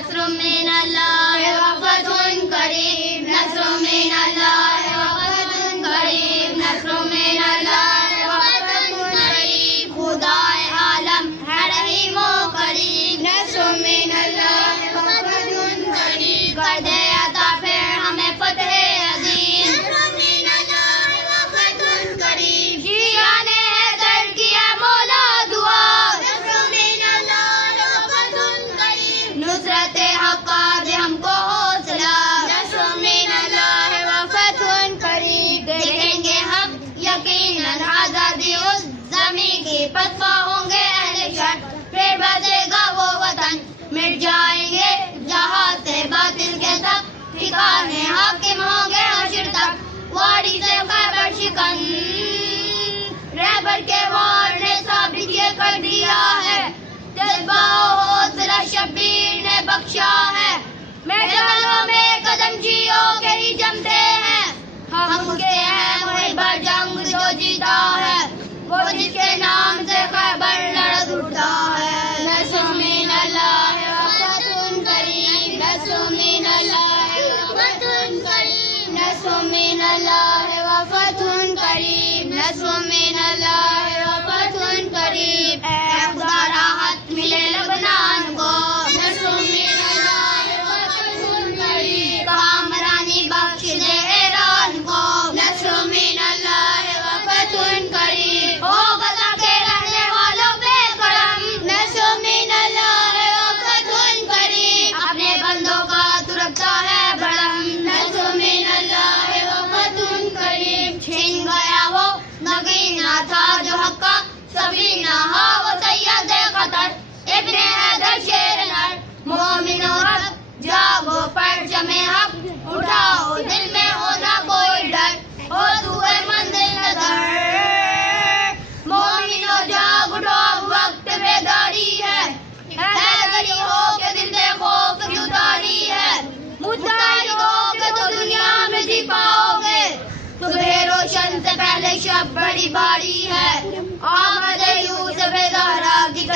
نصر من اللہ وفتح قریب، نصر من اللہ وفتح قریب، نصر من اللہ وفتح قریب، خدائے عالم ہے رحیم و قریب، نصر من اللہ وفتح قریب، کر دے عطا پھر ہمیں فتح عظیم، نصر من اللہ وفتح قریب، شیعہ نے حیدر کیا مولا دعا، نصر من اللہ وفتح قریب، نصرت حق کا دے ہم کو حوصلہ، نصر من اللہ وفتح قریب، دیکھیں گے ہم یقیناً آزادی اس زمین کی، پتوا ہوں گے اہل شر، پھر بچے گا وہ وطن، مٹ جائیں گے جہاں سے باطل کے تک، ٹھکانے حاکم ہوں گے حشر تک، وادی سے خیبر شکن، رہبر کے وار نے ثابت یہ کر دیا ہے، جذبہ و حوصلہ شبیر نے بخشا ہے، میدانوں میں قدم جیو کے ہی جمتے ہیں، ہم کے ہیں محب جنگ جو جیتا ہے، وہ جس کے نام سے خیبر لڑز اٹھتا ہے، نصر من اللہ وفتح قریب، نصر من اللہ وفتح قریب، نصر من اللہ وفتح قریب، نصر من اللہ وفتح قریب، اے خدا راحت ملے لبنان کو، نصر من اللہ وفتح قریب، کامرانی بخش دے ایران کو، نصر من اللہ وفتح قریب، او غزہ کے رہنے والوں بے کرم، نصر من اللہ وفتح قریب، اپنے بندوں کا تو رکھتا ہے بڑم، نصر من اللہ وفتح قریب، چھن گیا وہ نگینہ تھا جو حق کا سفینہ، ہاں وہ سید خطر ابن حیدر شیر نر، مومنو حق جاگو پرچم حق، اٹھاؤ دل میں ہو نہ کوئی ڈر، ہو سوئے منزل نظر، مومنو جاگ اٹھو اب وقت بیداری ہے، حیدری ہو کے دل سے خوف کی اتاری ہے، مجاہد ہو کے تو دنیا میں جی پاؤ گے، صبح روشن سے پہلے شب بڑی باری ہے، آمد یوسف زہرا کی